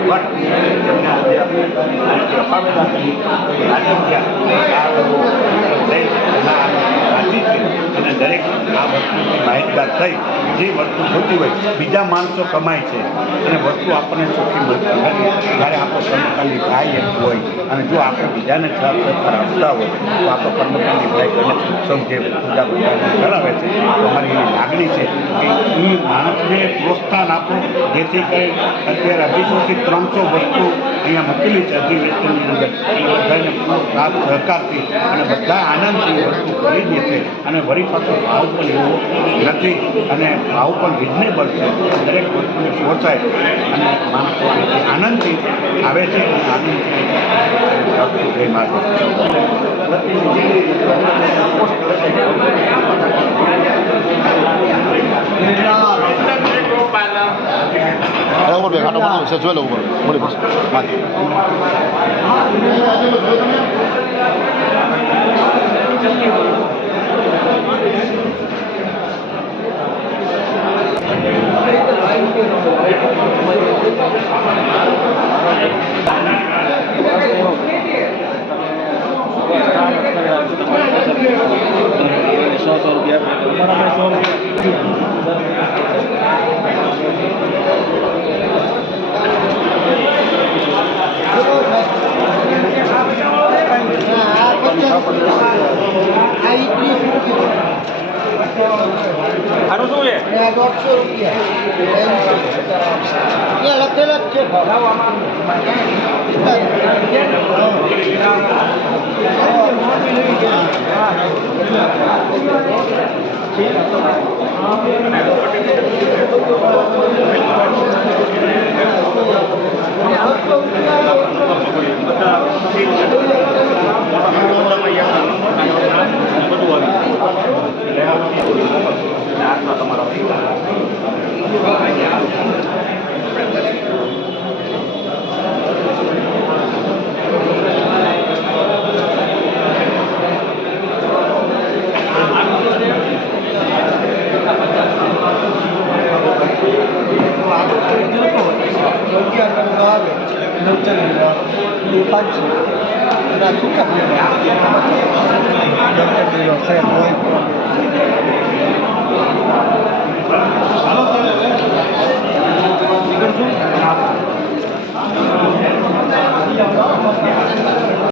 ભટ્ટ જેમને આજે અપાવેલા સાચી છે અને દરેક આ વસ્તુથી માહિતગાર થઈ જે વસ્તુ જોતી હોય બીજા માણસો કમાય છે અને વસ્તુ આપણને ચોખ્ખી મળતી નથી જ્યારે આપણો કર્મકાંડી ભાઈ એક હોય અને જો આપણે બીજાને સાથ સહકાર આપતા હોય તો આપણો કર્મકાંડી ભાઈ ગણેશ ઉત્સવ જે પૂજા બધાને કરાવે છે તો અમારી એવી લાગણી છે કે એ માણસને પ્રોત્સાહન આપો જેથી કંઈ અત્યારે 200 થી 300 વસ્તુ અહીંયા મૂકેલી છે અધિવેશનની અંદર અને બધાને પૂરો સાથ સહકારથી અને બધા આનંદથી વસ્તુ ખરીદે છે અને વળી પાછો ભાવ પણ એવો નથી અને ભાવ પણ રિઝનેબલ છે દરેક વસ્તુને પોસાય અને માણસો આનંદથી આવે છે અને આનંદથી જય માતા ઉપર બે ઘાટો બનાવ્યો છે જોઈ લો ઉપર મળી પછી આનું શું છે? 150 રૂપિયા લખેલા જ છે